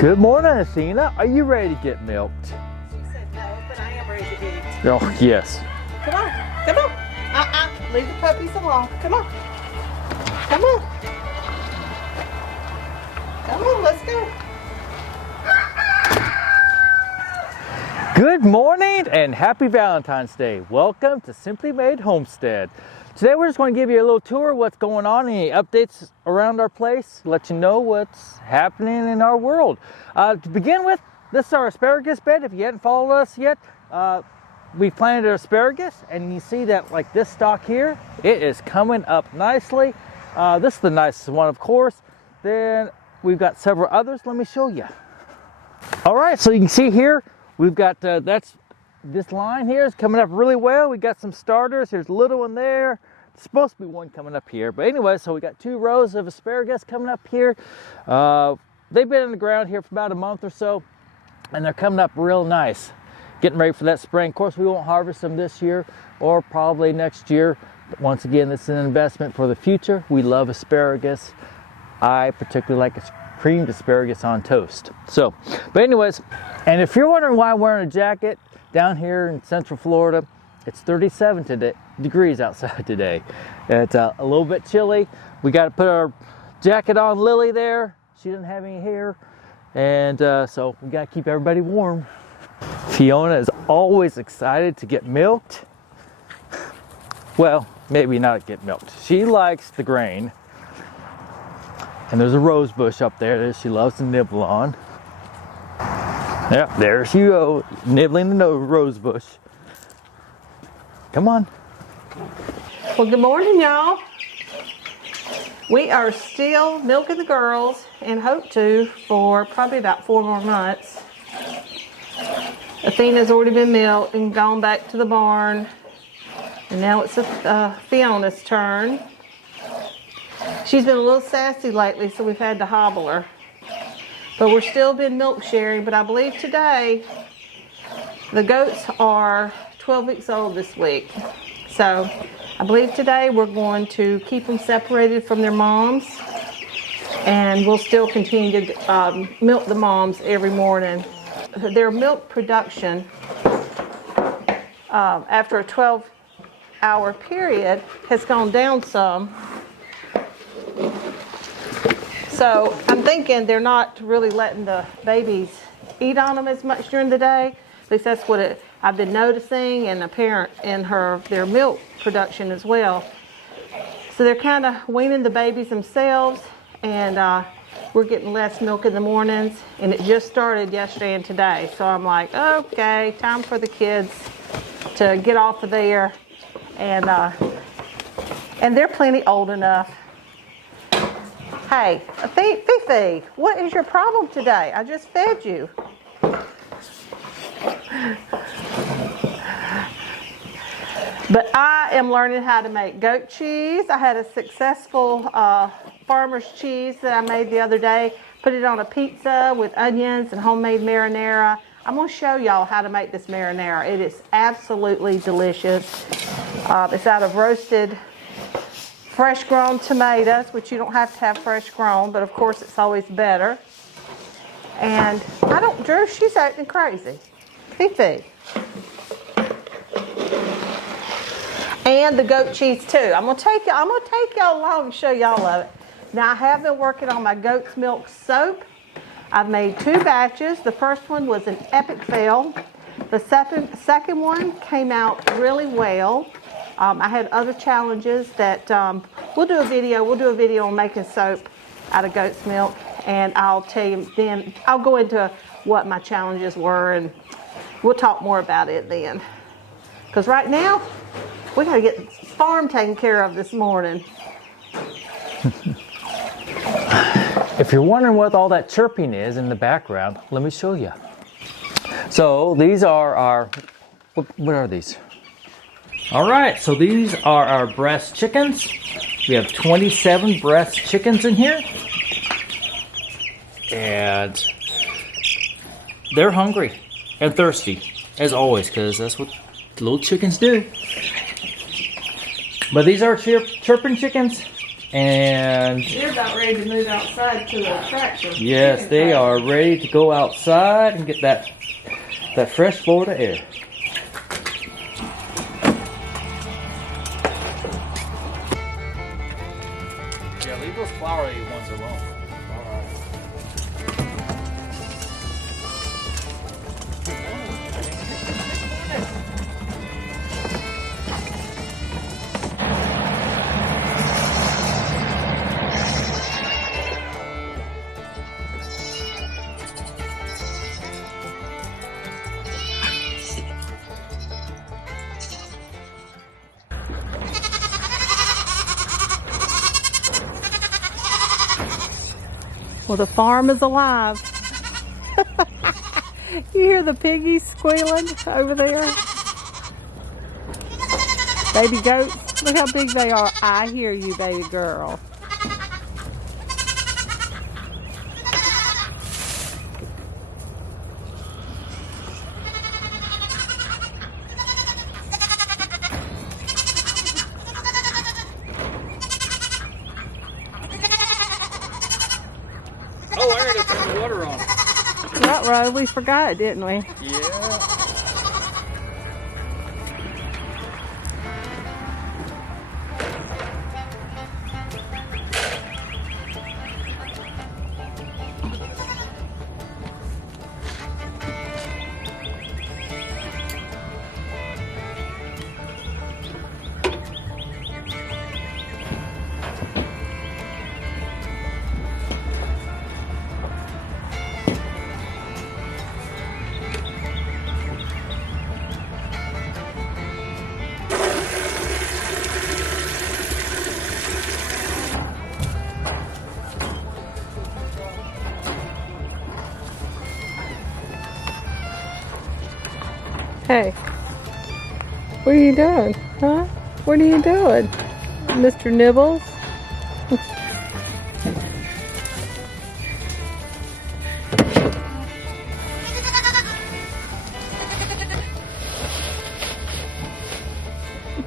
Good morning, Athena. Are you ready to get milked? She said no, but I am ready to eat. Oh, yes. Come on, come on. Leave the puppies alone. Come on. Come on. Come on, let's go. Good morning and happy Valentine's Day. Welcome to Simply Made Homestead. Today we're just going to give you a little tour of what's going on, any updates around our place, let you know what's happening in our world. To begin with, this is our asparagus bed. If you hadn't followed us yet, we planted asparagus, and you see that like this stalk here, it is coming up nicely. This is the nicest one, of course. Then we've got several others. Let me show you. All right, so you can see here, we've got this line here is coming up really well. We got some starters. There's a little one there. There's supposed to be one coming up here. But anyway, so we got 2 rows of asparagus coming up here. They've been in the ground here for about a month or so, and they're coming up real nice. Getting ready for that spring. Of course, we won't harvest them this year or probably next year. But once again, this is an investment for the future. We love asparagus. I particularly like creamed asparagus on toast. So, but anyways, and if you're wondering why I'm wearing a jacket, down here in Central Florida, it's 37 degrees outside today. It's a little bit chilly. We got to put our jacket on Lily there. She doesn't have any hair. And so we got to keep everybody warm. Fiona is always excited to get milked. Well, maybe not get milked. She likes the grain. And there's a rose bush up there that she loves to nibble on. Yeah, there she goes, nibbling the rose bush. Come on. Well, good morning, y'all. We are still milking the girls and hope to for probably about 4 more months. Athena's already been milked and gone back to the barn. And now it's Fiona's turn. She's been a little sassy lately, so we've had to hobble her. But we're still been milk sharing, but I believe today the goats are 12 weeks old this week. So I believe today we're going to keep them separated from their moms, and we'll still continue to milk the moms every morning. Their milk production after a 12-hour period has gone down some. So I'm thinking they're not really letting the babies eat on them as much during the day. At least that's what I've been noticing and apparent in their milk production as well. So they're kind of weaning the babies themselves, and we're getting less milk in the mornings. And it just started yesterday and today. So I'm like, okay, time for the kids to get off of there, and they're plenty old enough. Hey, Fifi, what is your problem today? I just fed you. But I am learning how to make goat cheese. I had a successful farmer's cheese that I made the other day. Put it on a pizza with onions and homemade marinara. I'm going to show y'all how to make this marinara. It is absolutely delicious. It's out of roasted fresh grown tomatoes, which you don't have to have fresh grown, but of course it's always better. And Drew, she's acting crazy. Fifi. And the goat cheese too. I'm gonna take y'all along and show y'all of it. Now I have been working on my goat's milk soap. I've made 2 batches. The first one was an epic fail. The second one came out really well. I had other challenges that we'll do a video on making soap out of goat's milk, and I'll tell you then. I'll go into what my challenges were, and we'll talk more about it then. Because right now, we got to get the farm taken care of this morning. If you're wondering what all that chirping is in the background, let me show you. So these are our, what are these? All right, so these are our breast chickens. We have 27 breast chickens in here. And they're hungry and thirsty, as always, because that's what little chickens do. But these are chirping chickens. And They're about ready to move outside to the tractor. yes, they are ready to go outside and get that fresh Florida air. Yeah, leave those flowery ones alone. Well, the farm is alive. You hear the piggies squealing over there? Baby goats, look how big they are. I hear you, baby girl. Oh, I gotta turn the water on. Right, we forgot, didn't we? Yeah. Hey, what are you doing? Huh? What are you doing, Mr. Nibbles?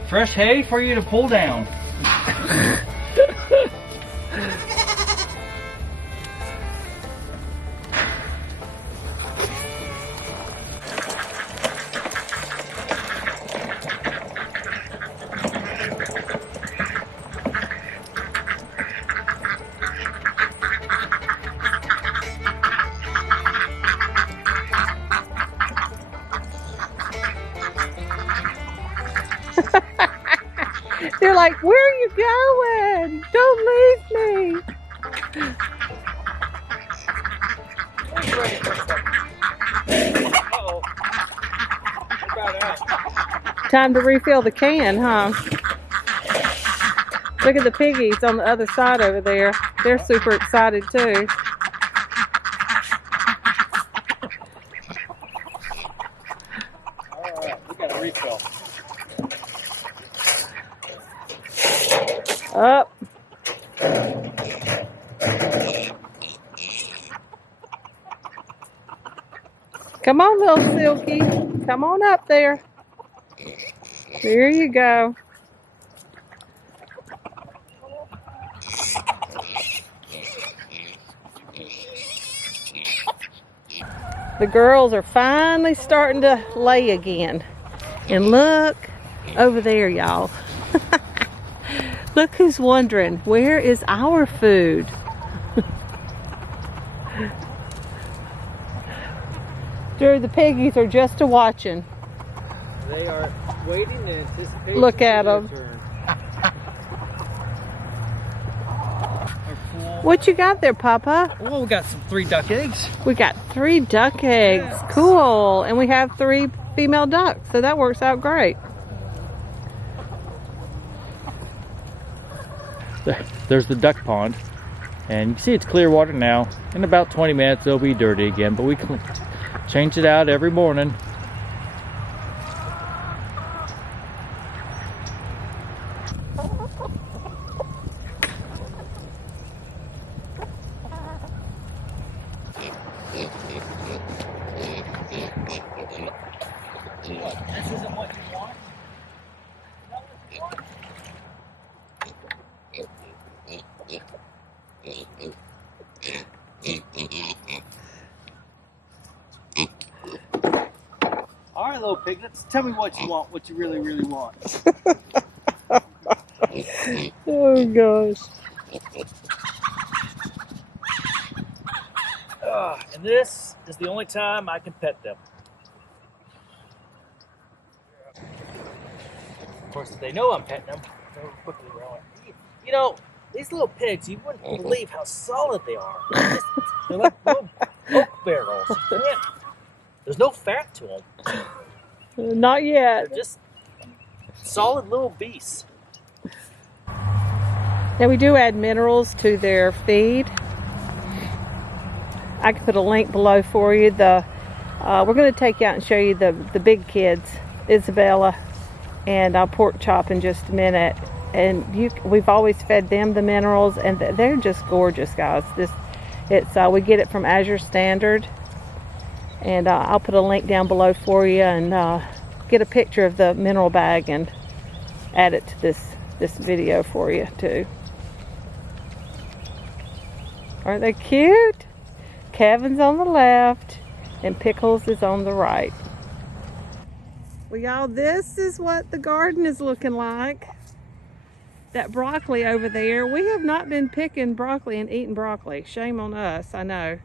Fresh hay for you to pull down. They're like, where are you going? Don't leave me. Uh-oh. About that. Time to refill the can, huh? Look at the piggies on the other side over there. They're super excited too. Alright, we got a refill. Up. Come on, little Silky. Come on up there. There you go. The girls are finally starting to lay again. And look over there, y'all. Look who's wondering, where is our food? Drew, the piggies are just a watching. They are waiting in anticipation. Look at them. What you got there, Papa? Well, we got some 3 duck eggs. We got 3 duck eggs. Yes. Cool. And we have 3 female ducks, so that works out great. There's the duck pond, and you can see it's clear water now. In about 20 minutes it'll be dirty again, but we can change it out every morning. This isn't what you want. right, little piglets. Tell me what you want, what you really, really want. Oh gosh. And this is the only time I can pet them. Of course, if they know I'm petting them, they'll quickly run. You know, these little pigs, you wouldn't believe how solid they are. They're like little oak barrels. You can't, there's no fat to them. Not yet. They're just solid little beasts. Now we do add minerals to their feed. I can put a link below for you. We're going to take you out and show you the big kids, Isabella and Pork Chop, in just a minute. And we've always fed them the minerals, and they're just gorgeous, guys. We get it from Azure Standard, and I'll put a link down below for you, and get a picture of the mineral bag and add it to this video for you too. Aren't they cute? Kevin's on the left and Pickles is on the right. Well, y'all, this is what the garden is looking like. That broccoli over there, we have not been picking broccoli and eating broccoli. Shame on us, I know.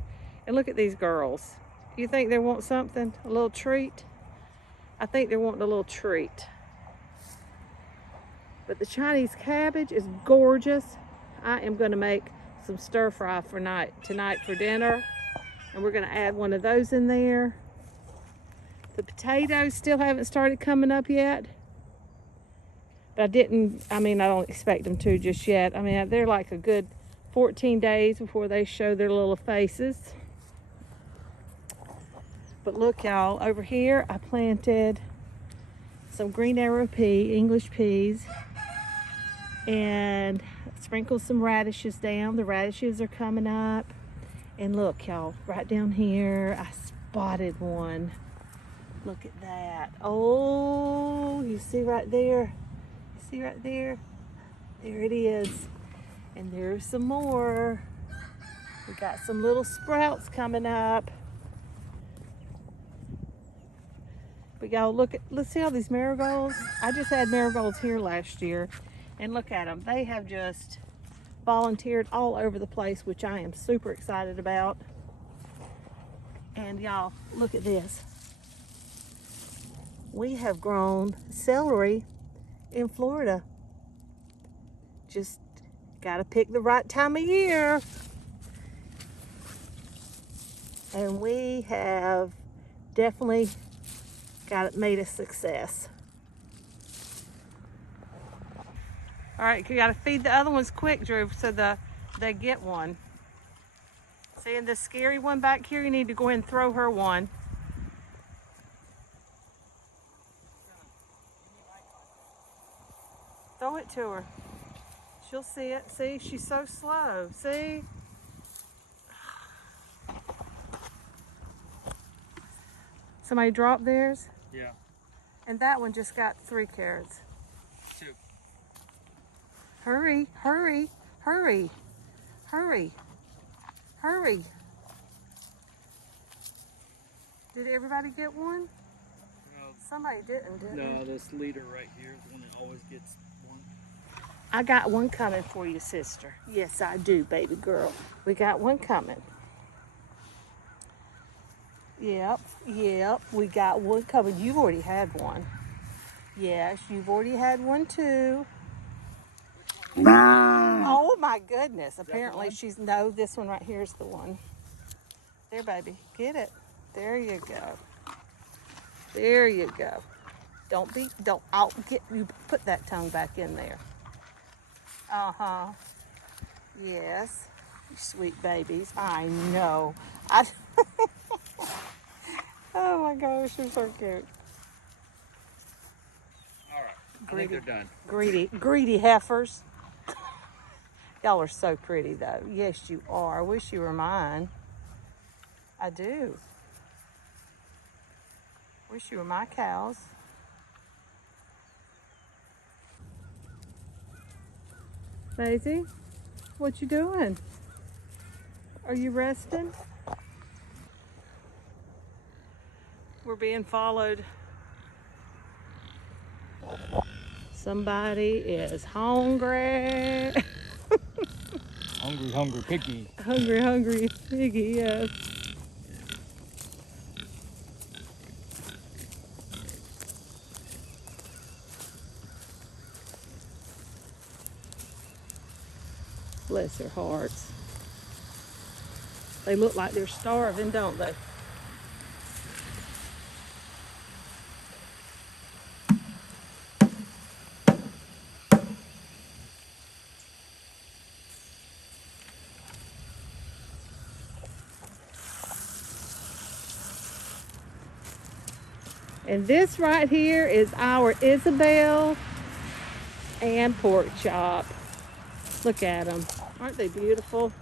And look at these girls. You think they want something? A little treat? I think they're wanting a little treat. But the Chinese cabbage is gorgeous. I am going to make some stir fry for tonight for dinner, and we're going to add one of those in there. The potatoes still haven't started coming up yet, but I don't expect them to just yet. I mean, they're like a good 14 days before they show their little faces. But look, y'all, over here I planted some green arrow English peas, and sprinkle some radishes down. The radishes are coming up. And look, y'all, right down here, I spotted one. Look at that. Oh, you see right there? You see right there? There it is. And there's some more. We got some little sprouts coming up. But y'all, let's see all these marigolds. I just had marigolds here last year. And look at them. They have just volunteered all over the place, which I am super excited about. And y'all, look at this. We have grown celery in Florida. Just got to pick the right time of year. And we have definitely got it made a success. All right, you gotta feed the other ones quick, Drew, so they get one. Seeing the scary one back here, you need to go ahead and throw her one. Throw it to her. She'll see it. See, she's so slow. See? Somebody dropped theirs? Yeah. And that one just got 3 carrots. 2. Hurry, hurry, hurry, hurry, hurry. Did everybody get one? No. Somebody didn't. No, this leader right here is the one that always gets one. I got one coming for you, sister. Yes, I do, baby girl. We got one coming. Yep, we got one coming. You've already had one. Yes, you've already had one too. Oh my goodness. Apparently no, this one right here is the one. There, baby. Get it. There you go. There you go. I'll get you, put that tongue back in there. Uh-huh. Yes. You sweet babies. I know. Oh my gosh, you're so cute. All right, I think they're done. Greedy heifers. Y'all are so pretty though. Yes, you are. I wish you were mine. I do. Wish you were my cows. Maisie, what you doing? Are you resting? We're being followed Somebody is hungry. Hungry, hungry piggy. Hungry, hungry piggy, yes. Bless their hearts. They look like they're starving, don't they? And this right here is our Isabel and pork chop. Look at them. Aren't they beautiful?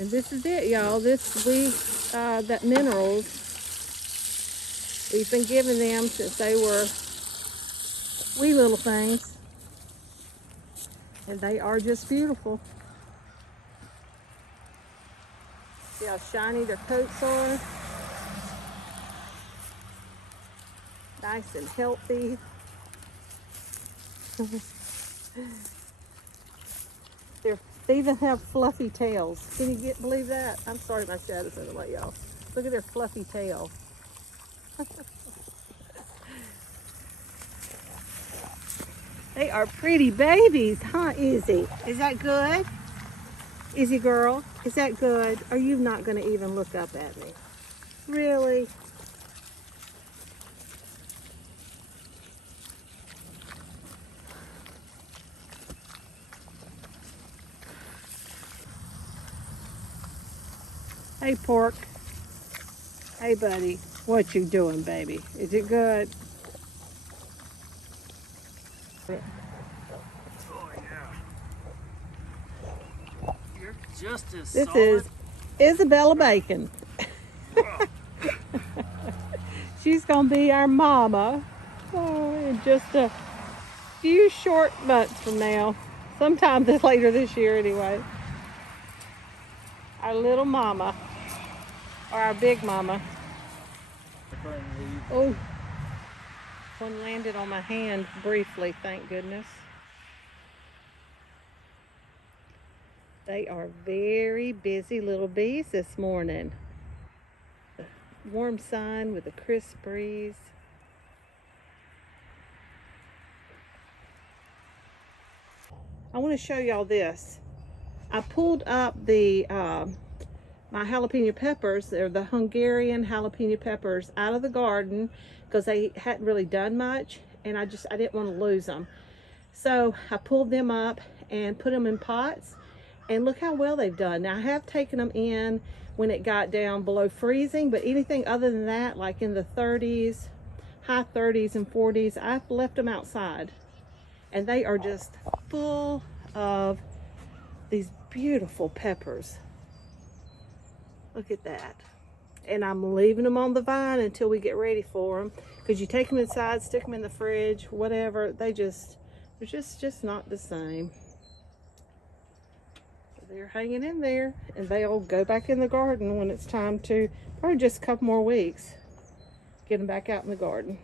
And this is it, y'all. That minerals, we've been giving them since they were wee little things. And they are just beautiful. See how shiny their coats are? Nice and healthy. They even have fluffy tails. Can you believe that? I'm sorry my shadow's in the way, y'all. Look at their fluffy tail. They are pretty babies, huh, Izzy? Is that good? Izzy girl, is that good? Are you not going to even look up at me? Really? Hey, pork. Hey, buddy. What you doing, baby? Is it good? Oh yeah. You're just as This solid. is Isabella Bacon. She's gonna be our mama in just a few short months from now. Sometime later this year anyway. Our little mama. Or our big mama. Oh, one landed on my hand briefly, thank goodness. They are very busy little bees this morning. Warm sun with a crisp breeze. I want to show y'all this. I pulled up my jalapeno peppers. They're the Hungarian jalapeno peppers out of the garden because they hadn't really done much, and I didn't want to lose them. So I pulled them up and put them in pots, and look how well they've done. Now I have taken them in when it got down below freezing, but anything other than that, like in the 30s, high 30s and 40s, I've left them outside, and they are just full of these beautiful peppers. Look at that. And I'm leaving them on the vine until we get ready for them, because you take them inside, stick them in the fridge, whatever, they're just not the same. So they're hanging in there, and they'll go back in the garden when it's time to, probably just a couple more weeks, get them back out in the garden.